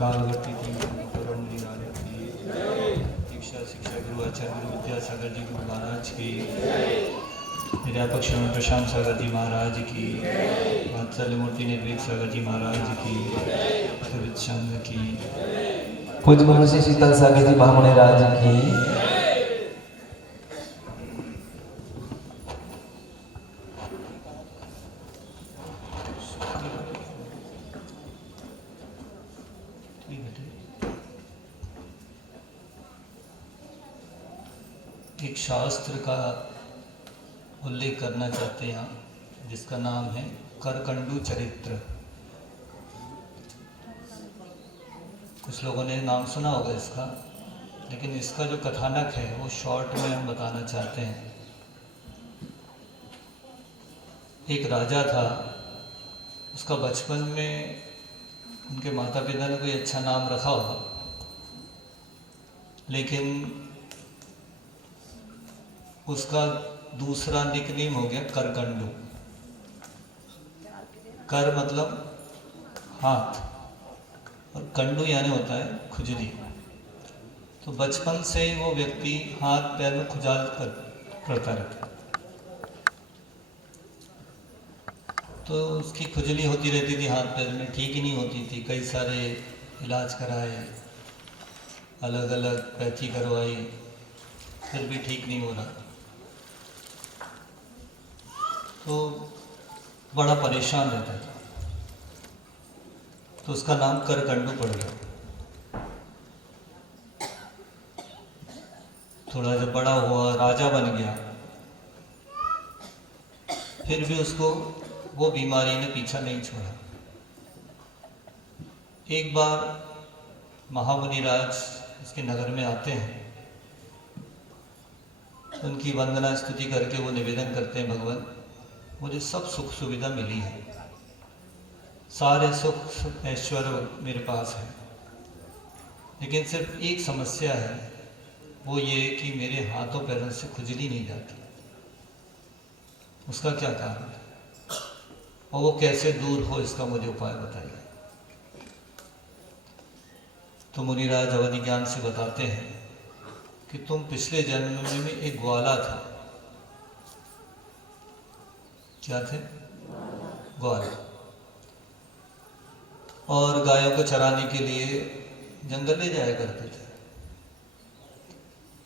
कालगति थी परम निराले की दीक्षा शिक्षा गुरु आचार्य गुरु विद्यासागर जी गुरु महाराज की, निरापक श्रवण प्रशांत सागर जी महाराज की, वात्सल्य मूर्ति निर्भीक सागर जी महाराज की, सवित संघ की, पूज्य महर्षि शीतल सागर जी महामुनि राज की। एक शास्त्र का उल्लेख करना चाहते हैं जिसका नाम है करकंडू चरित्र। कुछ लोगों ने नाम सुना होगा इसका, लेकिन इसका जो कथानक है वो शॉर्ट में हम बताना चाहते हैं। एक राजा था, उसका बचपन में उनके माता पिता ने कोई अच्छा नाम रखा होगा, लेकिन उसका दूसरा निकनेम हो गया करकंडू। कर मतलब हाथ और कंडू यानी होता है खुजली। तो बचपन से ही वो व्यक्ति हाथ पैर में खुजाल करता रहता, तो उसकी खुजली होती रहती थी हाथ पैर में, ठीक ही नहीं होती थी। कई सारे इलाज कराए, अलग अलग पैथी करवाई, फिर भी ठीक नहीं हो रहा। तो बड़ा परेशान रहता था, तो उसका नाम करकंडू पड़ गया। थोड़ा जब बड़ा हुआ, राजा बन गया, फिर भी उसको वो बीमारी ने पीछा नहीं छोड़ा। एक बार महामुनि राज उसके नगर में आते हैं, उनकी वंदना स्तुति करके वो निवेदन करते हैं, भगवान मुझे सब सुख सुविधा मिली है, सारे सुख ऐश्वर्य मेरे पास है, लेकिन सिर्फ एक समस्या है, वो ये कि मेरे हाथों पैरों से खुजली नहीं जाती। उसका क्या कारण है और वो कैसे दूर हो, इसका मुझे उपाय बताइए। तो मुनिराज अवधि ज्ञान से बताते हैं कि तुम पिछले जन्म में एक ग्वाला था। क्या थे? ग्वाल। और गायों को चराने के लिए जंगल ले जाया करते थे।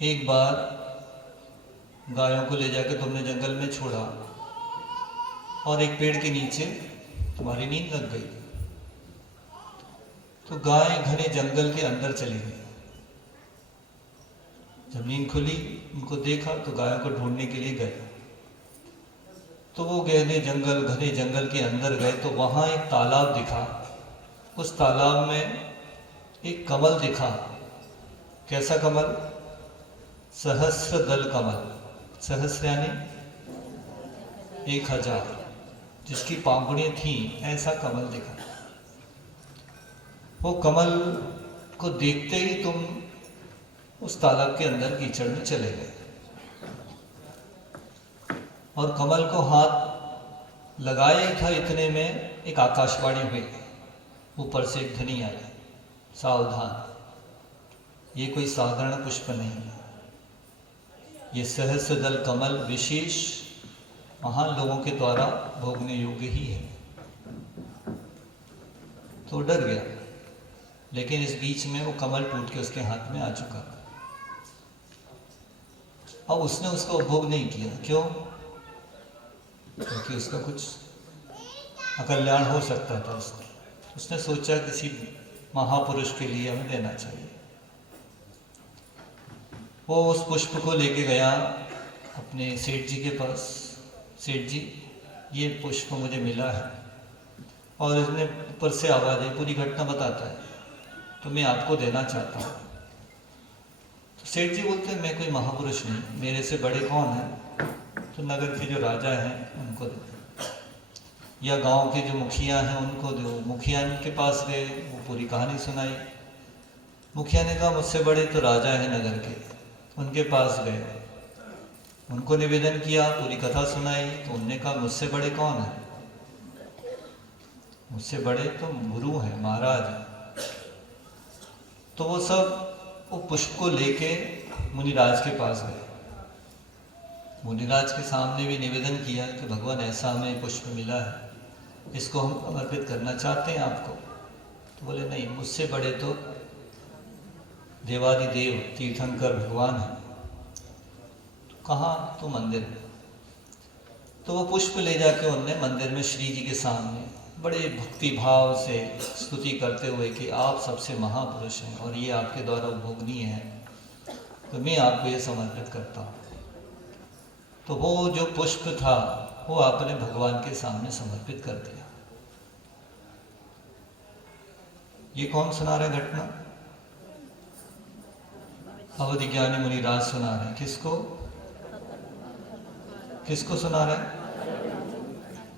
एक बार गायों को ले जाकर तुमने जंगल में छोड़ा और एक पेड़ के नीचे तुम्हारी नींद लग गई, तो गाय घने जंगल के अंदर चली गई। जब नींद खुली, उनको देखा तो गायों को ढूंढने के लिए गए। तो वो घने जंगल के अंदर गए तो वहाँ एक तालाब दिखा। उस तालाब में एक कमल दिखा। कैसा कमल? सहस्र दल कमल। सहस्र यानी 1000, जिसकी पांखुड़ियाँ थीं, ऐसा कमल दिखा। वो कमल को देखते ही तुम उस तालाब के अंदर कीचड़ में चले गए और कमल को हाथ लगाया ही था, इतने में एक आकाशवाणी हुई। ऊपर से एक ध्वनि आई, सावधान, ये कोई साधारण पुष्प नहीं है, ये सहस्र दल कमल विशेष महान लोगों के द्वारा भोगने योग्य ही है। तो डर गया, लेकिन इस बीच में वो कमल टूट के उसके हाथ में आ चुका। अब उसने उसका उपभोग नहीं किया। क्यों? क्योंकि उसका कुछ अकल्याण हो सकता था। उसने सोचा किसी महापुरुष के लिए हमें देना चाहिए। वो उस पुष्प को लेके गया अपने सेठ जी के पास। सेठ जी, ये पुष्प मुझे मिला है, और इसने ऊपर से आवाज़ है, पूरी घटना बताता है, तो मैं आपको देना चाहता हूँ। तो सेठ जी बोलते हैं, मैं कोई महापुरुष नहीं, मेरे से बड़े कौन हैं? तो नगर के जो राजा हैं उनको दो, या गांव के जो मुखिया हैं उनको दो। मुखिया के पास गए, वो पूरी कहानी सुनाई। मुखिया ने कहा मुझसे बड़े तो राजा हैं नगर के, उनके पास गए, उनको निवेदन किया, पूरी कथा सुनाई। तो उनने कहा मुझसे बड़े कौन हैं? मुझसे बड़े तो गुरु हैं, महाराज हैं। तो वो सब वो पुष्प को लेके मुनिराज के पास गए। मुनिराज के सामने भी निवेदन किया कि भगवान ऐसा हमें पुष्प मिला है, इसको हम समर्पित करना चाहते हैं आपको। तो बोले नहीं, मुझसे बड़े तो देवादिदेव तीर्थंकर भगवान हैं। तो कहाँ? तो मंदिर में। तो वो पुष्प ले जाके उनने मंदिर में श्री जी के सामने बड़े भक्ति भाव से स्तुति करते हुए कि आप सबसे महापुरुष हैं और ये आपके द्वारा उपभोगनीय है, तो मैं आपको ये समर्पित करता हूँ। तो वो जो पुष्प था वो आपने भगवान के सामने समर्पित कर दिया। ये कौन सुना रहा है घटना? अवधि ज्ञानी मुनिराज सुना रहे हैं। किसको किसको सुना रहे हैं?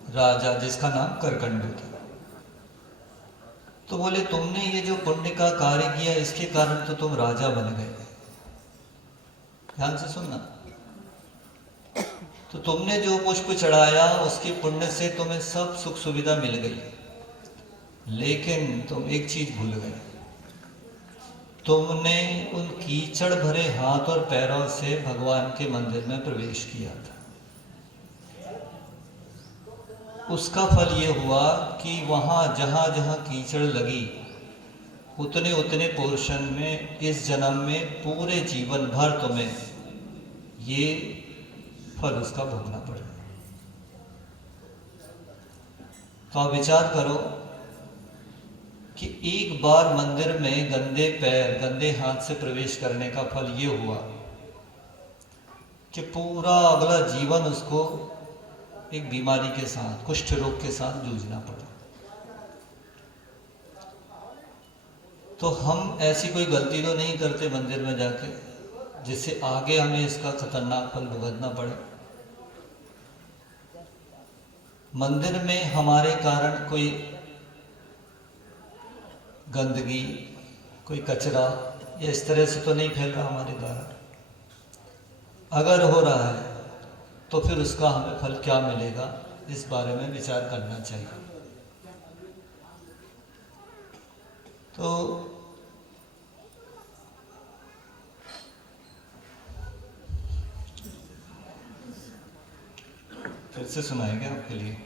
राजा, जिसका नाम करकंडू था। तो बोले तुमने ये जो पुण्य का कार्य किया इसके कारण तो तुम राजा बन गए। ध्यान से सुनना। तो तुमने जो पुष्प चढ़ाया उसके पुण्य से तुम्हें सब सुख सुविधा मिल गई, लेकिन तुम एक चीज भूल गए। तुमने उन कीचड़ भरे हाथ और पैरों से भगवान के मंदिर में प्रवेश किया था। उसका फल ये हुआ कि वहाँ जहाँ जहाँ कीचड़ लगी उतने उतने पोर्शन में इस जन्म में पूरे जीवन भर तुम्हें ये फल उसका भोगना पड़े। तो आप विचार करो कि एक बार मंदिर में गंदे पैर गंदे हाथ से प्रवेश करने का फल ये हुआ कि पूरा अगला जीवन उसको एक बीमारी के साथ, कुष्ठ रोग के साथ जूझना पड़ा। तो हम ऐसी कोई गलती तो नहीं करते मंदिर में जाके जिससे आगे हमें इसका खतरनाक फल भुगतना पड़े। मंदिर में हमारे कारण कोई गंदगी, कोई कचरा या इस तरह से तो नहीं फैल रहा हमारे द्वारा। अगर हो रहा है तो फिर उसका हमें फल क्या मिलेगा, इस बारे में विचार करना चाहिए। तो फिर से सुनाएंगे आपके लिए।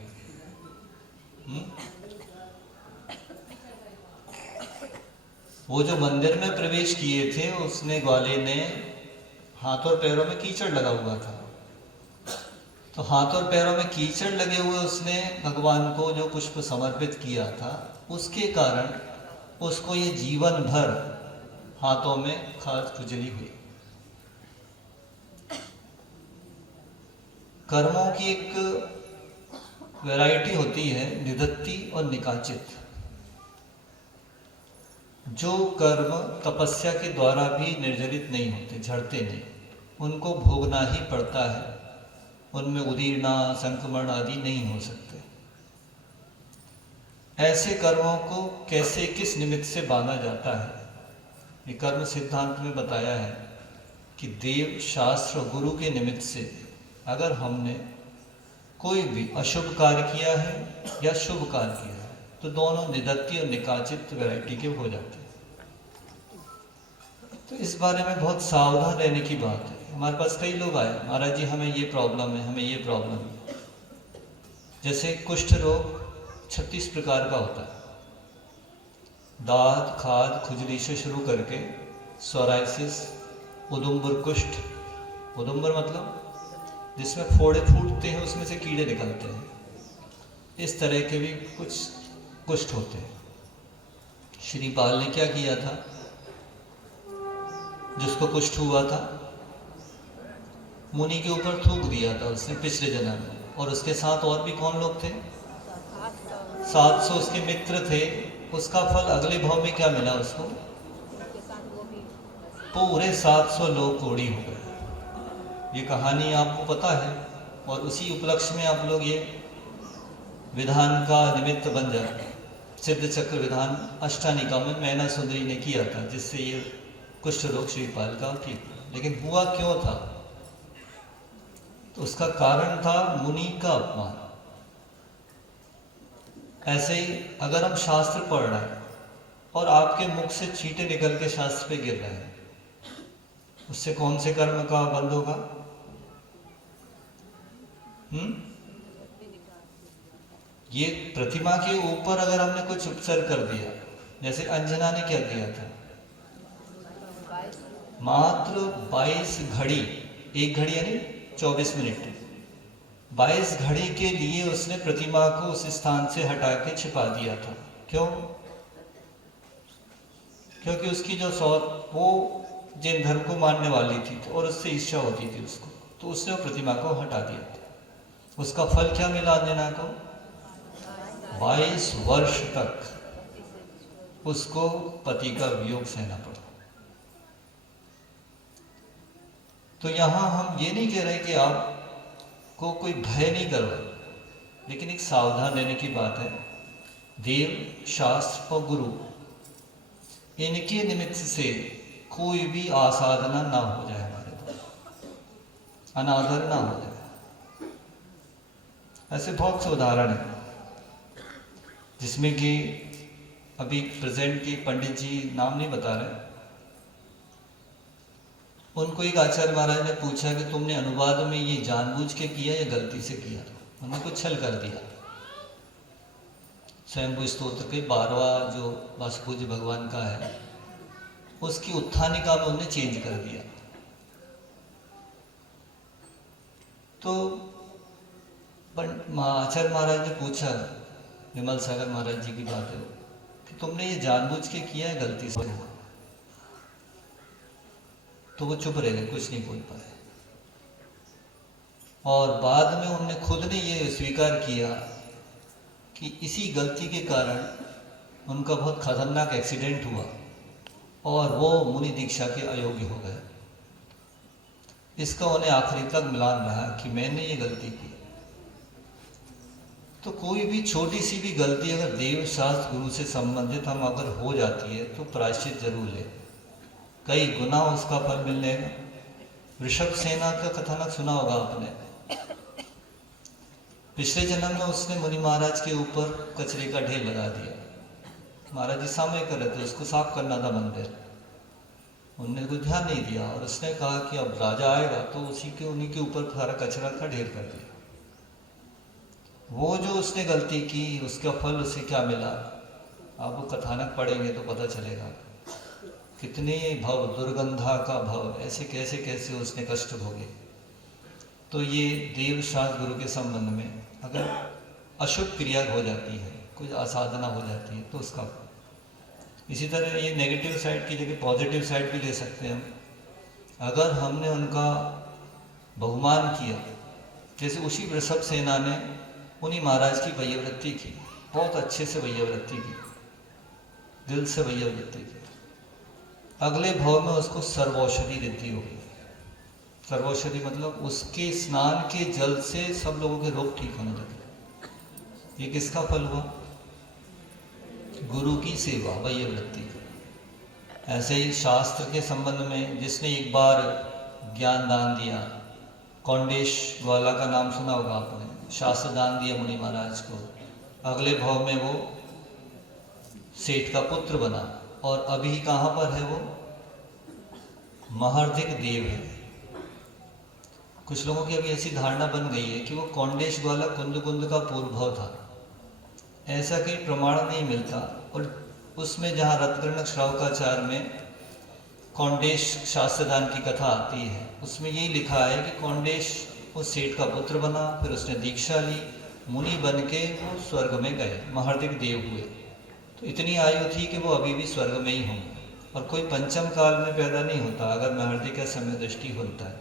वो जो मंदिर में प्रवेश किए थे उसने ग्वाले ने हाथ और पैरों में कीचड़ लगा हुआ था। तो हाथ और पैरों में कीचड़ लगे हुए उसने भगवान को जो पुष्प समर्पित किया था, उसके कारण उसको ये जीवन भर हाथों में खाज खुजली हुई। कर्मों की एक वैरायटी होती है, निदत्ति और निकाचित। जो कर्म तपस्या के द्वारा भी निर्जरित नहीं होते, झड़ते नहीं, उनको भोगना ही पड़ता है। उनमें उदीरना, संक्रमण आदि नहीं हो सकते। ऐसे कर्मों को कैसे, किस निमित्त से बांधा जाता है, ये कर्म सिद्धांत में बताया है कि देव, शास्त्र और गुरु के निमित्त से अगर हमने कोई भी अशुभ कार्य किया है या शुभ कार्य किया है तो दोनों निदत्ति और निकाचित वैरायटी के हो जाते हैं। तो इस बारे में बहुत सावधान रहने की बात है। हमारे पास कई लोग आए, महाराज जी हमें ये प्रॉब्लम है, हमें ये प्रॉब्लम है। जैसे कुष्ठ रोग 36 प्रकार का होता है। दाद, खाद, खुजली से शुरू करके सोराइसिस, उदुम्बर कुष्ठ, उदुम्बर मतलब जिसमें फोड़े फूटते हैं उसमें से कीड़े निकलते हैं, इस तरह के भी कुछ कुष्ठ होते हैं। श्री पाल ने क्या किया था? जिसको कुष्ठ हुआ था मुनि के ऊपर थूक दिया था उसने पिछले जन्म में, और उसके साथ और भी कौन लोग थे? 700 उसके मित्र थे। उसका फल अगले भाव में क्या मिला उसको? पूरे 700 लोग कोड़ी हो गए। ये कहानी आपको पता है, और उसी उपलक्ष्य में आप लोग ये विधान का निमित्त बन जाए। सिद्ध चक्र विधान अष्टानिका में मैना सुंदरी ने किया था, जिससे ये कुष्ठ रोग श्रीपाल का ठीक। लेकिन हुआ क्यों था? तो उसका कारण था मुनि का अपमान। ऐसे ही अगर हम शास्त्र पढ़ रहे हैं और आपके मुख से छींटे निकल के शास्त्र पे गिर रहे हैं, उससे कौन से कर्म का बंध होगा? ये प्रतिमा के ऊपर अगर हमने कुछ उपसर्ग कर दिया, जैसे अंजना ने क्या किया था, मात्र 22 घड़ी, एक घड़ी यानी 24 मिनट, 22 घड़ी के लिए उसने प्रतिमा को उस स्थान से हटा के छिपा दिया था। क्यों? क्योंकि उसकी जो सौत वो जैन धर्म को मानने वाली थी और उससे इच्छा होती थी उसको, तो उसने वो प्रतिमा को हटा दिया था। उसका फल क्या मिला अंजना को? 22 वर्ष तक उसको पति का वियोग सहना पड़ा। तो यहां हम ये नहीं कह रहे कि आपको कोई भय नहीं करवा, लेकिन एक सावधान रहने की बात है। देव, शास्त्र और गुरु, इनके निमित्त से कोई भी आसाधना ना हो जाए, हमारे द्वारा अनादर ना हो जाए। ऐसे बहुत से उदाहरण हैं जिसमें कि अभी प्रेजेंट के पंडित जी, नाम नहीं बता रहे, उनको एक आचार्य महाराज ने पूछा कि तुमने अनुवाद में ये जानबूझ के किया या गलती से किया? उन्होंने कुछ छल कर दिया। स्वयंभू स्तोत्र के 12वां जो वासुपूज्य भगवान का है, उसकी उत्थानिका में उन्हें चेंज कर दिया। तो आचार्य महाराज ने पूछा, विमल सागर महाराज जी की बात है, कि तुमने ये जानबूझ के किया है गलती से? तो वो चुप रह गए, कुछ नहीं बोल पाए। और बाद में उन्होंने खुद ने ये स्वीकार किया कि इसी गलती के कारण उनका बहुत खतरनाक एक्सीडेंट हुआ और वो मुनि दीक्षा के अयोग्य हो गए। इसका उन्हें आखिरी तक मिलान रहा कि मैंने ये गलती की। तो कोई भी छोटी सी भी गलती अगर देव, शास्त्र, गुरु से संबंधित हम अगर हो जाती है तो प्रायश्चित जरूर ले, कई गुना उसका फल मिलने का। ऋषभ सेना का कथानक सुना होगा आपने। पिछले जन्म में उसने मुनि महाराज के ऊपर कचरे का ढेर लगा दिया। महाराज जी सामने कर रहे थे, उसको साफ करना था मंदिर, उनने कुछ ध्यान नहीं दिया और उसने कहा कि अब राजा आएगा तो उन्हीं के ऊपर सारा कचरा का ढेर कर दिया। वो जो उसने गलती की, उसका फल उसे क्या मिला, आप वो कथानक पढ़ेंगे तो पता चलेगा। कितने भव, दुर्गंधा का भव, ऐसे कैसे कैसे उसने कष्ट भोगे। तो ये देव, शास्त्र, गुरु के संबंध में अगर अशुभ क्रिया हो जाती है, कुछ असाधना हो जाती है, तो उसका। इसी तरह ये नेगेटिव साइड की जगह पॉजिटिव साइड भी ले सकते हैं हम। अगर हमने उनका बहुमान किया, जैसे उसी वृषभ सेना ने उन्हीं महाराज की वैयवृत्ति की, बहुत अच्छे से वैयवृत्ति की, दिल से वैयवृत्ति की। अगले भाव में उसको सर्वौषधि रिद्धि हो गई। सर्वौषधि मतलब उसके स्नान के जल से सब लोगों के रोग ठीक होने लगे। ये किसका फल हुआ? गुरु की सेवा, वैयवृत्ति। ऐसे ही शास्त्र के संबंध में जिसने एक बार ज्ञान दान दिया, कौंडेश ग्वाला का नाम सुना होगा आपने, शास्त्र दान दिया मुनि महाराज को, अगले भाव में वो सेठ का पुत्र बना और अभी कहाँ पर है वो? महर्धिक देव है। कुछ लोगों की अभी ऐसी धारणा बन गई है कि वो कौंडेश ग्वाला कुंद का पूर्वभव था। ऐसा कोई प्रमाण नहीं मिलता। और उसमें जहाँ रत्नगणक श्रावकाचार में कौंडेश शास्त्रदान की कथा आती है, उसमें यही लिखा है कि कौंडेश उस सेठ का पुत्र बना, फिर उसने दीक्षा ली, मुनि बन के वो स्वर्ग में गए, महर्धिक देव हुए। तो इतनी आयु थी कि वो अभी भी स्वर्ग में ही होंगे, और कोई पंचम काल में पैदा नहीं होता अगर महर्धिक का समय दृष्टि होता है।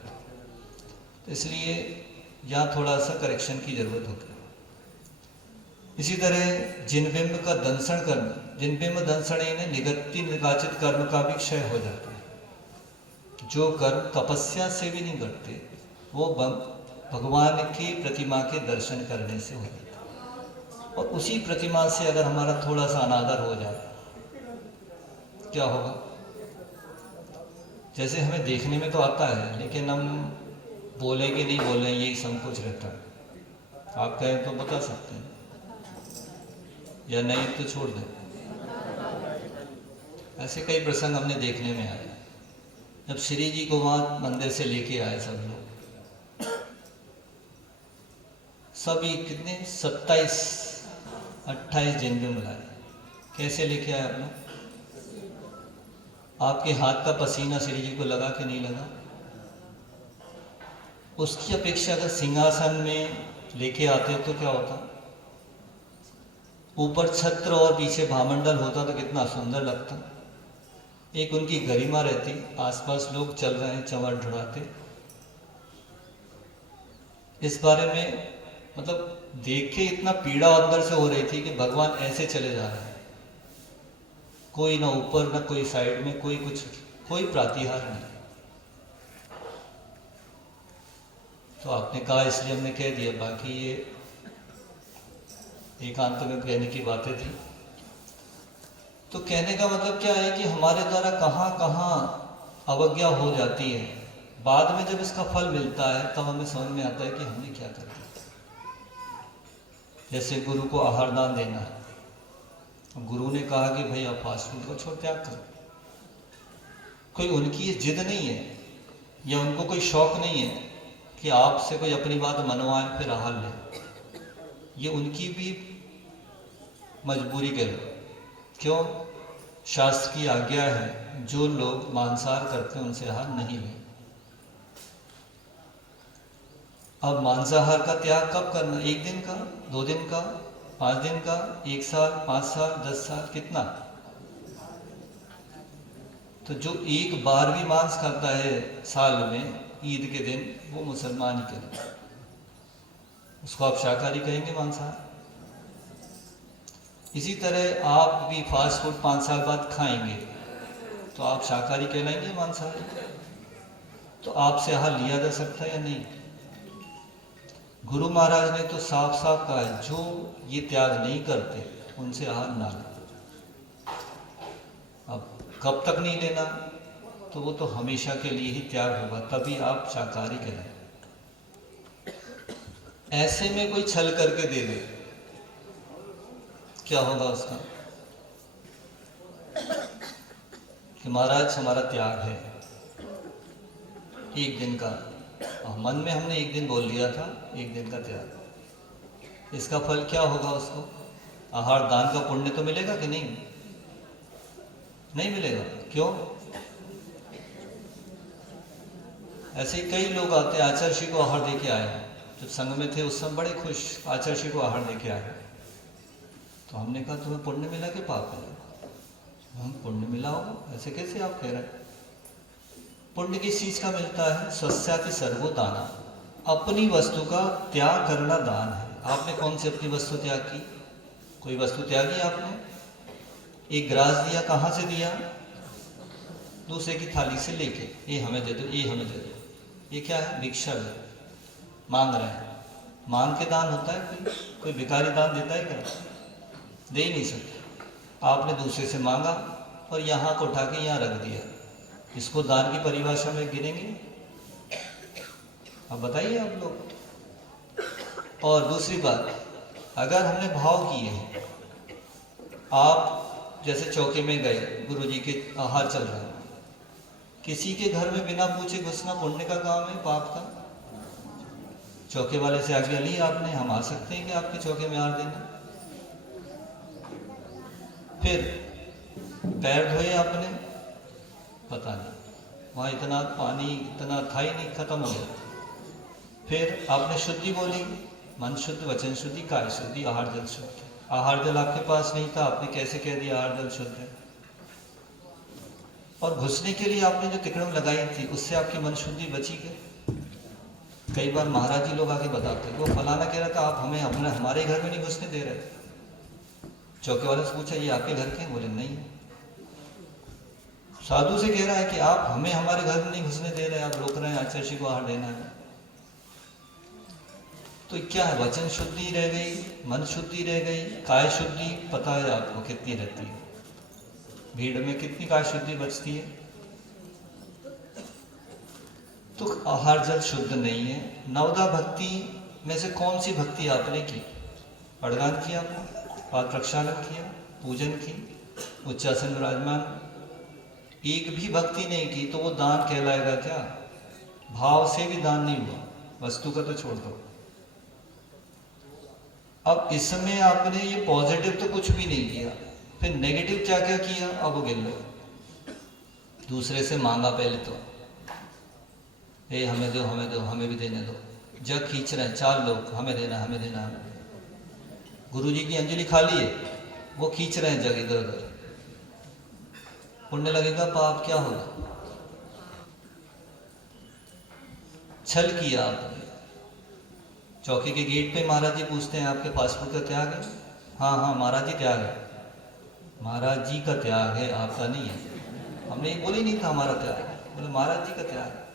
तो इसलिए यहाँ थोड़ा सा करेक्शन की जरूरत होती है। इसी तरह जिनबिंब का दंसन कर्म, जिनबिंब दंसन निगत्ति निकाचित कर्म का भी क्षय हो जाता है। जो कर्म तपस्या से भी नहीं करते, वो भगवान की प्रतिमा के दर्शन करने से हो जाता है। और उसी प्रतिमा से अगर हमारा थोड़ा सा अनादर हो जाए, क्या होगा? जैसे हमें देखने में तो आता है, लेकिन हम बोले कि नहीं बोले, यही संकोच रहता है। आप कहें तो बता सकते हैं, या नहीं तो छोड़ दें। ऐसे कई प्रसंग हमने देखने में आए। जब श्री जी को वहाँ मंदिर से लेके आए सब लोग, सभी कितने 27-28 दिन में बुलाए। कैसे लेके आए आप लोग? आपके हाथ का पसीना श्री जी को लगा कि नहीं लगा? उसकी अपेक्षा अगर सिंहासन में लेके आते तो क्या होता? ऊपर छत्र और पीछे भामंडल होता तो कितना सुंदर लगता। एक उनकी गरिमा रहती, आसपास लोग चल रहे हैं चंवर ढुड़ाते। इस बारे में मतलब देख के इतना पीड़ा अंदर से हो रही थी कि भगवान ऐसे चले जा रहे हैं, कोई ना ऊपर ना कोई साइड में, कोई कुछ, कोई प्रातिहार नहीं। तो आपने कहा इसलिए हमने कह दिया, बाकी ये एकांत में कहने की बातें थी। तो कहने का मतलब क्या है कि हमारे द्वारा कहाँ कहाँ अवज्ञा हो जाती है, बाद में जब इसका फल मिलता है तब हमें समझ में आता है कि हमने क्या कर दिया। जैसे गुरु को आहार दान देना है, गुरु ने कहा कि भाई आप फास्ट फूड को छोड़ त्याग करो। कोई उनकी ये जिद नहीं है या उनको कोई शौक नहीं है कि आपसे कोई अपनी बात मनवाए फिर आहार ले। ये उनकी भी मजबूरी के लोग, क्यों? शास्त्र की आज्ञा है जो लोग मांसाहार करते हैं उनसे आहार नहीं लें। अब मांसाहार का त्याग कब करना? 1 दिन का, 2 दिन का, 5 दिन का, 1 साल, 5 साल, 10 साल, कितना? तो जो एक बार भी मांस खाता है साल में ईद के दिन, वो मुसलमान ही करें। उसको आप शाकाहारी कहेंगे, मांसाहार? इसी तरह आप भी फास्ट फूड 5 साल बाद खाएंगे तो आप शाकाहारी कहलाएंगे, मांसाहारी? तो आपसे आहार लिया जा सकता है या नहीं? गुरु महाराज ने तो साफ साफ कहा है, जो ये त्याग नहीं करते उनसे आहार ना लें। अब कब तक नहीं लेना? तो वो तो हमेशा के लिए ही त्याग होगा, तभी आप शाकाहारी कहलाएं। ऐसे में कोई छल करके दे दे, क्या होगा उसका? कि महाराज हमारा त्याग है 1 दिन का, मन में हमने 1 दिन बोल लिया था, 1 दिन का त्याग। इसका फल क्या होगा उसको? आहार दान का पुण्य तो मिलेगा कि नहीं? नहीं मिलेगा। क्यों? ऐसे ही कई लोग आते हैं, आचार्य श्री को आहार दे के आए। जब संघ में थे उस समय बड़े खुश, आचार्य श्री को आहार दे के आए। तो हमने कहा तुम्हें पुण्य मिला कि पाप मिला? हम पुण्य मिला होगा, ऐसे कैसे आप कह रहे हैं? पुण्य किस चीज का मिलता है? स्वस्याति सर्वो दाना, अपनी वस्तु का त्याग करना दान है। आपने कौन सी अपनी वस्तु त्याग की? कोई वस्तु त्यागी आपने? एक ग्रास दिया, कहाँ से दिया? दूसरे की थाली से लेके, ये हमें दे दो, ये हमें दे दो। ये क्या है? भिक्षा है, मांग रहे हैं। मांग के दान होता है? कोई भिखारी दान देता है क्या? दे ही नहीं सकते। आपने दूसरे से मांगा और यहाँ को उठा के यहाँ रख दिया, इसको दान की परिभाषा में गिनेंगे? अब बताइए आप लोग। और दूसरी बात, अगर हमने भाव किए हैं, आप जैसे चौके में गए, गुरुजी के आहार चल रहा है, किसी के घर में बिना पूछे घुसना पुण्य का काम है, पाप का? चौके वाले से आज्ञा ली आपने, हम आ सकते हैं कि आपके चौके में आहार देना? फिर पैर धोए आपने, पता नहीं वहाँ इतना पानी इतना था ही नहीं, खत्म हो गया। फिर आपने शुद्धि बोली, मन शुद्ध, वचन शुद्धि, काय शुद्धि, आहार जल शुद्ध। आहार जल आपके पास नहीं था, आपने कैसे कह दिया आहार जल शुद्ध है? और घुसने के लिए आपने जो तिकड़म लगाई थी उससे आपकी मन शुद्धि बची गई। कई बार महाराज जी लोग आगे बताते, वो फलाना कह रहा था आप हमें हमारे घर में नहीं घुसने दे रहे थे। चौके वाले से पूछा, ये आपके घर के? बोले नहीं। साधु से कह रहा है कि आप हमें हमारे घर में नहीं घुसने दे रहे, आप रोक रहे हैं, आचार्य श्री को आहार देना है। तो क्या है? वचन शुद्धि रह गई, मन शुद्धि रह गई, काय शुद्धि पता है आपको कितनी रहती है? भीड़ में कितनी काय शुद्धि बचती है? तो आहार जल शुद्ध नहीं है। नवदा भक्ति में से कौन सी भक्ति आपने की? पड़गान किया, आपने पाद प्रक्षालन किया, पूजन की, उच्चासन विराजमान एक भी भक्ति नहीं की तो वो दान कहलाएगा क्या? भाव से भी दान नहीं हुआ, वस्तु का तो छोड़ दो। अब इसमें आपने ये पॉजिटिव तो कुछ भी नहीं किया, फिर नेगेटिव क्या क्या किया अब वो गिन लो। दूसरे से मांगा पहले तो, ए हमें दो हमें दो, हमें भी देने दो। जग खींच रहे हैं 4 लोग, हमें देना हमें देना हमें देना। गुरु जी की अंजलि खाली है, वो खींच रहे हैं जग इधर उधर। पुण्य लगेगा पाप क्या होगा? छल किया आपने। चौकी के गेट पे महाराज जी पूछते हैं आपके पासपोर्ट का त्याग है? हाँ हाँ महाराज जी त्याग है। महाराज जी का त्याग है, आपका नहीं है। हमने ये बोला ही नहीं था हमारा त्याग है, बोले महाराज जी का त्याग है।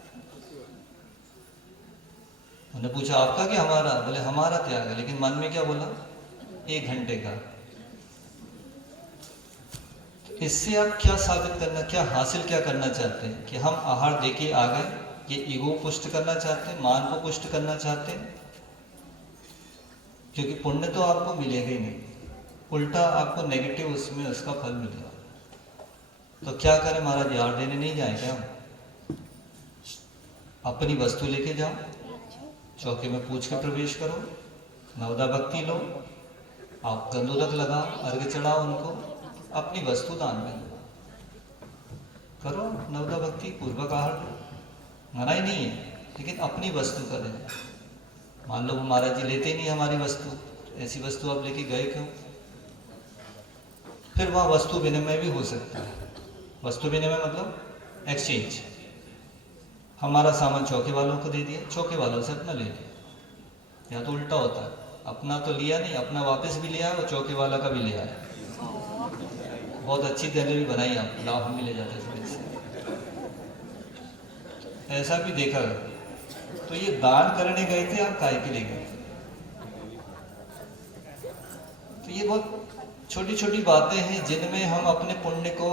उन्होंने पूछा आपका कि हमारा? बोले हमारा त्याग है, लेकिन मन में क्या बोला? 1 घंटे का। इससे आप क्या साबित करना, क्या हासिल क्या करना चाहते हैं? कि हम आहार देके आ गए, ये ईगो पुष्ट करना चाहते हैं, मान को पुष्ट करना चाहते हैं? क्योंकि पुण्य तो आपको मिलेगा ही नहीं, उल्टा आपको नेगेटिव उसमें उसका फल मिलेगा। तो क्या करें महाराज? यार देने नहीं जाए क्या हम? अपनी वस्तु लेके जाओ, चौके में पूछ के प्रवेश करो, नवदा भक्ति लो, आप गंदोदक लगाओ, अर्घ चढ़ाओ उनको, अपनी वस्तु दान में दो, करो नवदा भक्ति, पूर्वक आहार दो, मना ही नहीं है, लेकिन अपनी वस्तु का देना। मान लो महाराज जी लेते ही नहीं हमारी वस्तु, ऐसी वस्तु आप लेके गए क्यों? फिर वहाँ वस्तु विनिमय भी हो सकता है। वस्तु विनिमय मतलब एक्सचेंज। हमारा सामान चौके वालों को दे दिया, चौके वालों से अपना ले लिया। या तो उल्टा होता है, अपना तो लिया नहीं, अपना वापस भी लिया और चौके वाला का भी लिया है। बहुत अच्छी तरह भी बनाई आप, लाभ हम भी ले जाते थोड़े से, ऐसा भी देखा गया। तो ये दान करने गए थे, आप काय के लिए गए? तो ये बहुत छोटी छोटी बातें हैं जिनमें हम अपने पुण्य को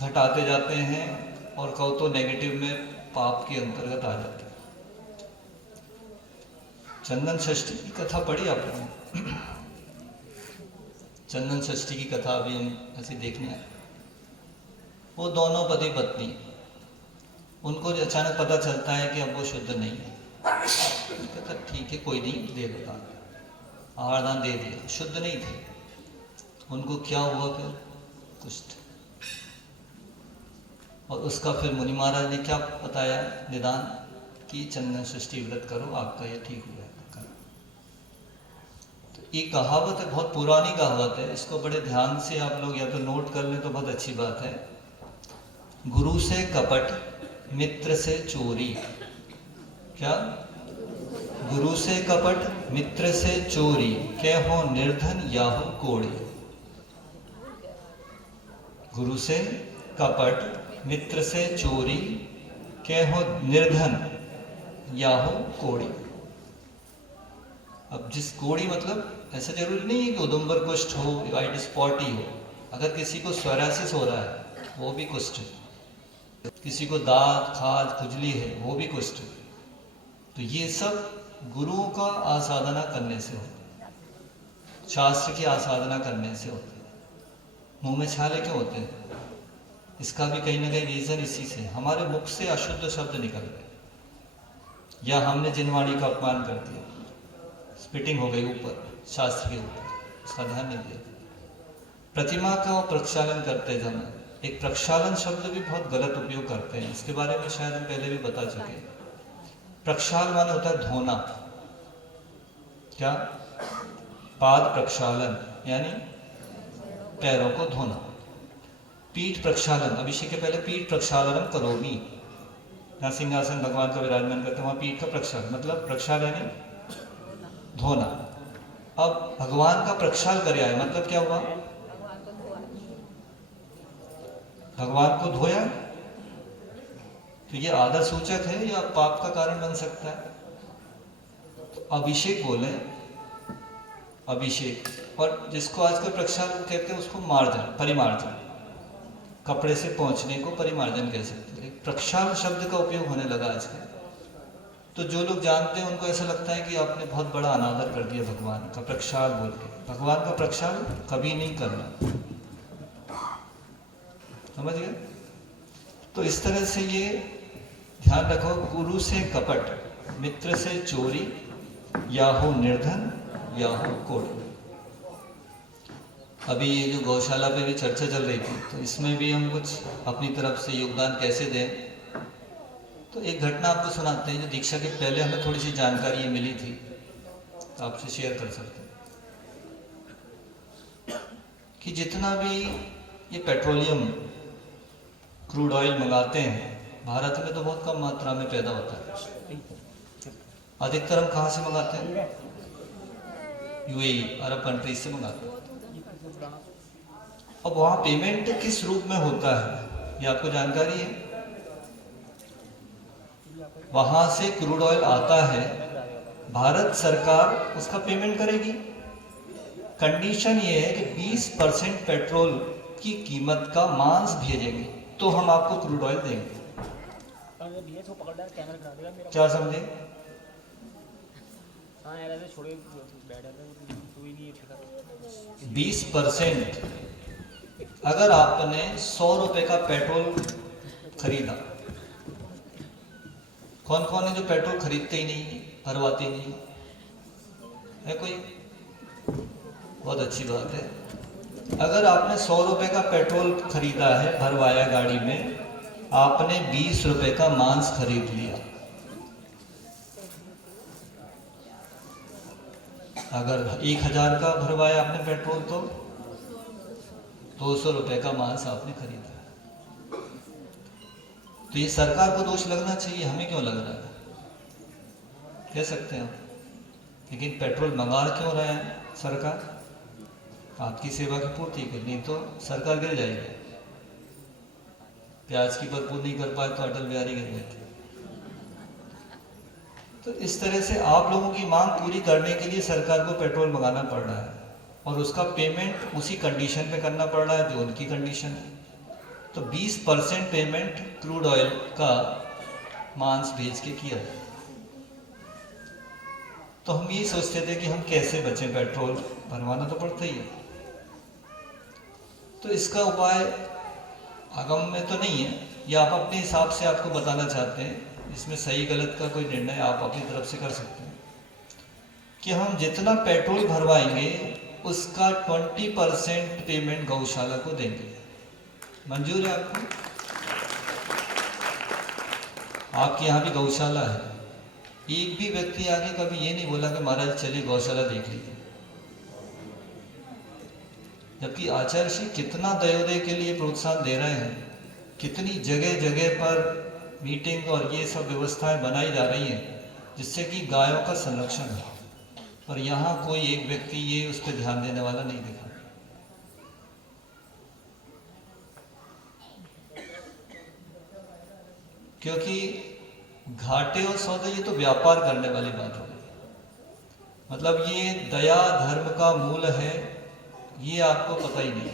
घटाते जाते हैं और कहो तो नेगेटिव में पाप के अंतर्गत आ जाते हैं। चंदन षष्ठी की कथा पढ़ी आपने? चंदन षष्ठी की कथा अभी हम ऐसे देखने आए। वो दोनों पति पत्नी, उनको अचानक पता चलता है कि अब वो शुद्ध नहीं है। कहता ठीक है कोई नहीं, दे दो दान। आहार दान दे दिया, शुद्ध नहीं थे। उनको क्या हुआ फिर? कुष्ठ। और उसका फिर मुनि महाराज ने क्या बताया निदान? कि चंदन षष्ठी व्रत करो, आपका ये ठीक हो जाएगा। तो ये कहावत है, बहुत पुरानी कहावत है, इसको बड़े ध्यान से आप लोग या तो नोट कर लें तो बहुत अच्छी बात है। गुरु से कपट, मित्र से चोरी। क्या? गुरु से कपट, मित्र से चोरी, के हो निर्धन या हो कोड़ी। गुरु से कपट, मित्र से चोरी, के हो निर्धन या हो कोड़ी। अब जिस कोड़ी मतलब ऐसा जरूरी नहीं है कि उदुम्बर कुष्ठ हो, वाइट स्पॉट ही हो। अगर किसी को सोरायसिस हो रहा है वो भी कुष्ठ है, किसी को दांत खाज खुजली है वो भी कुष्ठ है। तो ये सब गुरुओं का आसाधना करने से होता है, शास्त्र की आसाधना करने से होता है। मुंह में छाले क्यों होते हैं? इसका भी कहीं ना कहीं रीजन इसी से, हमारे मुख से अशुद्ध शब्द निकल गए, या हमने जिनवाणी का अपमान कर दिया, स्पिटिंग हो गई ऊपर शास्त्र के ऊपर, उसका ध्यान नहीं दिया। प्रतिमा का प्रक्षालन करते समय एक प्रक्षालन शब्द भी बहुत गलत उपयोग करते हैं, इसके बारे में शायद हम पहले भी बता चुके। प्रक्षाल माने होता है धोना। क्या? पाद प्रक्षालन यानी पैरों को धोना। पीठ प्रक्षालन, अभिषेक के पहले पीठ प्रक्षालनम करोमि। यहाँ सिंहासन भगवान का विराजमान करते हैं, वहां पीठ का प्रक्षाल मतलब प्रक्षाल यानी धोना। अब भगवान का प्रक्षाल कर आए मतलब क्या हुआ? भगवान को धोया। तो ये आदर सूचक है या पाप का कारण बन सकता है? तो अभिषेक बोले, अभिषेक। और जिसको आजकल प्रक्षाल कहते हैं उसको मार्जन, परिमार्जन, कपड़े से पहुंचने को परिमार्जन कह सकते हैं। प्रक्षाल शब्द का उपयोग होने लगा आजकल। तो जो लोग जानते हैं उनको ऐसा लगता है कि आपने बहुत बड़ा अनादर कर दिया भगवान का, प्रक्षाल बोल के। भगवान का प्रक्षाल कभी नहीं करना। समझ गए? तो इस तरह से ये ध्यान रखो, गुरु से कपट, मित्र से चोरी, या हो निर्धन या हो कोढ़। अभी ये जो गौशाला पे भी चर्चा चल रही थी, तो इसमें भी हम कुछ अपनी तरफ से योगदान कैसे दें। तो एक घटना आपको सुनाते हैं जो दीक्षा के पहले हमें थोड़ी सी जानकारी ये मिली थी, तो आपसे शेयर कर सकते हैं कि जितना भी ये पेट्रोलियम क्रूड ऑयल मंगाते हैं, भारत में तो बहुत कम मात्रा में पैदा होता है। अधिकतर हम कहाँ से मंगाते हैं? यूएई, अरब कंट्रीज से मंगाते हैं। अब वहाँ पेमेंट किस रूप में होता है ये आपको जानकारी है? वहाँ से क्रूड ऑयल आता है, भारत सरकार उसका पेमेंट करेगी। कंडीशन ये है कि 20% पेट्रोल की कीमत का मांस भेजेंगे तो हम आपको क्रूड ऑयल देंगे। क्या समझे? 20% अगर आपने 100 रुपए का पेट्रोल खरीदा, कौन कौन है जो पेट्रोल खरीदते ही नहीं, भरवाते ही नहीं है? कोई? बहुत अच्छी बात है। अगर आपने 100 रुपए का पेट्रोल खरीदा है, भरवाया गाड़ी में, आपने 20 रुपए का मांस खरीद लिया। अगर 1000 का भरवाया आपने पेट्रोल तो 200 रुपए का मांस आपने खरीदा। तो ये सरकार को दोष लगना चाहिए, हमें क्यों लग रहा है? कह सकते हैं आप। लेकिन पेट्रोल मंगा क्यों रहे हैं सरकार? आपकी सेवा की पूर्ति के, नहीं तो सरकार गिर जाएगी। प्याज की भरपूर नहीं कर पाए तो अटल बिहारी गिर गए थे। तो इस तरह से आप लोगों की मांग पूरी करने के लिए सरकार को पेट्रोल मंगाना पड़ रहा है, और उसका पेमेंट उसी कंडीशन पे करना पड़ रहा है जो उनकी कंडीशन है। तो 20% पेमेंट क्रूड ऑयल का मांस भेज के किया। तो हम ये सोचते थे कि हम कैसे बचें, पेट्रोल भरवाना तो पड़ता ही है। तो इसका उपाय आगम में तो नहीं है, या आप अपने हिसाब से आपको बताना चाहते हैं, इसमें सही गलत का कोई निर्णय आप अपनी तरफ से कर सकते हैं कि हम जितना पेट्रोल भरवाएंगे उसका 20% पेमेंट गौशाला को देंगे। मंजूर है आपको? आपके यहाँ भी गौशाला है, एक भी व्यक्ति आके कभी ये नहीं बोला कि महाराज चलिए गौशाला देख लीजिए। जबकि आचार्य श्री कितना दयोदय के लिए प्रोत्साहन दे रहे हैं, कितनी जगह जगह पर मीटिंग और ये सब व्यवस्थाएं बनाई जा रही हैं जिससे कि गायों का संरक्षण हो, और यहाँ कोई एक व्यक्ति ये उस पर ध्यान देने वाला नहीं दिखा। क्योंकि घाटे और सौदे ये तो व्यापार करने वाली बात हो गई। मतलब ये दया धर्म का मूल है, ये आपको पता ही नहीं।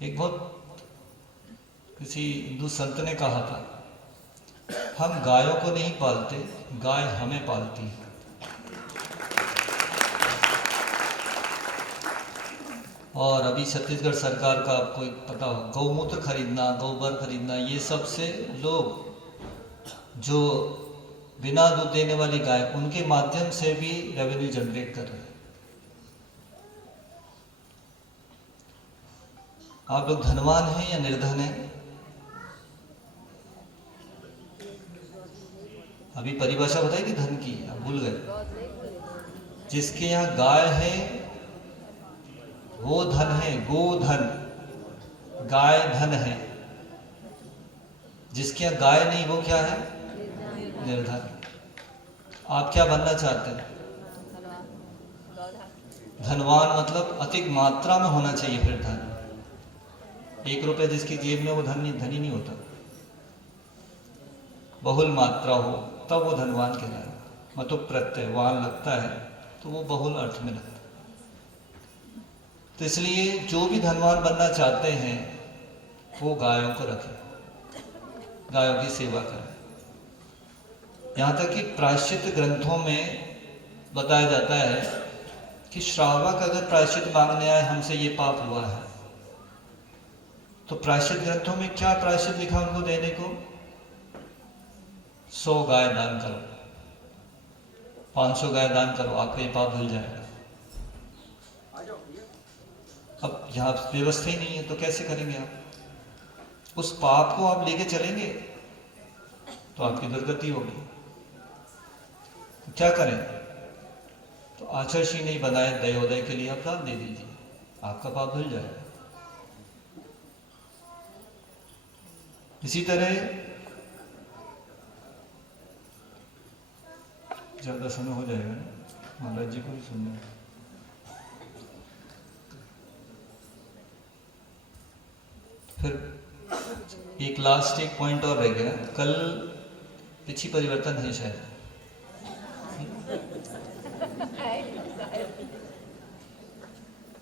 एक बहुत किसी हिंदू संत ने कहा था, हम गायों को नहीं पालते, गाय हमें पालती है। और अभी छत्तीसगढ़ सरकार का आपको पता हो, गौमूत्र खरीदना, गोबर खरीदना, ये सब से लोग जो बिना दूध देने वाली गाय, उनके माध्यम से भी रेवेन्यू जनरेट कर रहे हैं। आप लोग धनवान हैं या निर्धन हैं? अभी परिभाषा बताई थी धन की, आप भूल गए। जिसके यहाँ गाय है वो धन है, गोधन, गाय धन है। जिसके यहाँ गाय नहीं वो क्या है? निर्धन। आप क्या बनना चाहते हैं? धनवान मतलब अधिक मात्रा में होना चाहिए। फिर धन 1 रुपये जिसकी जेब में वो धनी नहीं होता, बहुल मात्रा हो तब वो धनवान कहलाए। मतलब प्रत्यय वान लगता है तो वो बहुल अर्थ में लगता है। तो इसलिए जो भी धनवान बनना चाहते हैं वो गायों को रखें, गायों की सेवा करें। यहाँ तक कि प्रायश्चित ग्रंथों में बताया जाता है कि श्रावक अगर प्रायश्चित मांगने आए, हमसे ये पाप हुआ है, तो प्रायश्चित ग्रंथों में क्या प्रायश्चित लिखा उनको देने को? 100 गाय दान करो, 500 गाय दान करो, आपका ये पाप धुल जाएगा। अब यहाँ व्यवस्था ही नहीं है तो कैसे करेंगे आप? उस पाप को आप लेके चलेंगे तो आपकी दुर्गति होगी। तो क्या करें? तो आचर्षी नहीं बनाए दयोदय के लिए आप दान दे दीजिए, आपका पाप धुल जाएगा। इसी तरह ज्यादा समय हो जाएगा ना, महाराज जी को भी सुनना। फिर एक लास्ट एक पॉइंट और रह गया, कल पिछी परिवर्तन है शायद,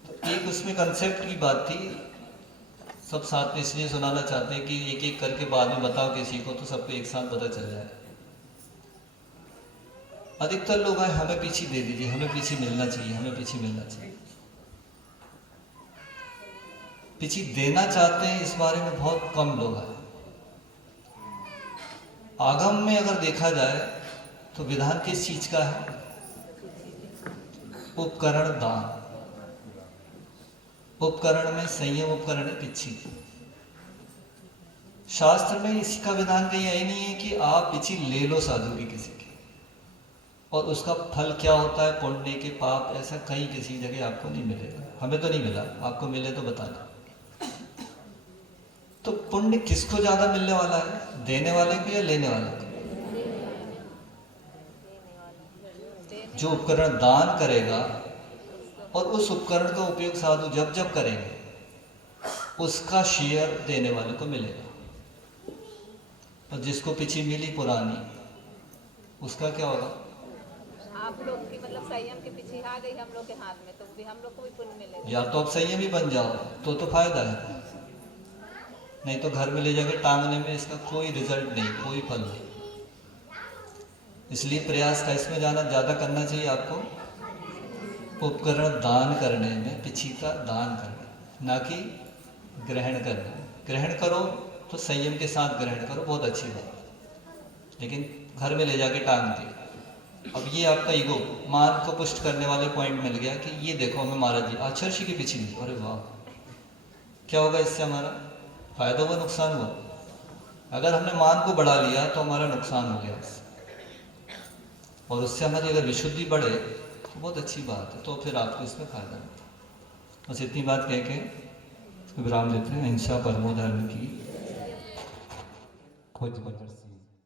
तो एक उसमें कंसेप्ट की बात थी, सब साथ में इसलिए सुनाना चाहते हैं कि एक एक करके बाद में बताओ किसी को तो सबको एक साथ पता चल जाए। अधिकतर लोग आए हमें पीछे दे दीजिए, हमें पीछे मिलना चाहिए, हमें पीछे मिलना चाहिए। पीछे देना चाहते हैं इस बारे में बहुत कम लोग आए। आगम में अगर देखा जाए तो विधान किस चीज का है? उपकरण दान। उपकरण में संयम उपकरण है पिछी। शास्त्र में इसका विधान कहीं यही नहीं है कि आप पिछी ले लो साधु की किसी की और उसका फल क्या होता है, पुण्य के पाप, ऐसा कहीं किसी जगह आपको नहीं मिलेगा। हमें तो नहीं मिला, आपको मिले तो बताना। तो पुण्य किसको ज्यादा मिलने वाला है, देने वाले को या लेने वाले को? जो उपकरण दान करेगा और उस उपकरण का उपयोग साधु जब जब करेंगे उसका शेयर देने वाले को मिलेगा। और जिसको पीछे मिली पुरानी, उसका क्या होगा? आप लोग की मतलब संयम के पीछे आ गई हम लोग के हाथ में, तो भी हम लोग को भी पुण्य मिलेगा। या तो आप संयमी बन जाओ तो फायदा है, नहीं तो घर में ले जाकर टांगने में इसका कोई रिजल्ट नहीं, कोई फल नहीं। इसलिए प्रयास का इसमें जाना ज्यादा करना चाहिए आपको, उपकरण दान करने में पिछी का दान करना, ना कि ग्रहण करना। ग्रहण करो तो संयम के साथ ग्रहण करो, बहुत अच्छी बात, लेकिन घर में ले जाके टांग दिया। अब ये आपका ईगो मान को पुष्ट करने वाले पॉइंट मिल गया कि ये देखो हमें महाराज जी आचर्षी के पीछे नहीं, अरे वाह, क्या होगा इससे? हमारा फायदा हुआ, नुकसान हुआ? अगर हमने मान को बढ़ा लिया तो हमारा नुकसान हो गया, और उससे हमारी अगर विशुद्धि बढ़े तो बहुत अच्छी बात है, तो फिर आपको इसमें फायदा होगा। बस इतनी बात कह के विराम देते हैं। अहिंसा परमो धर्म की खोज बजर सी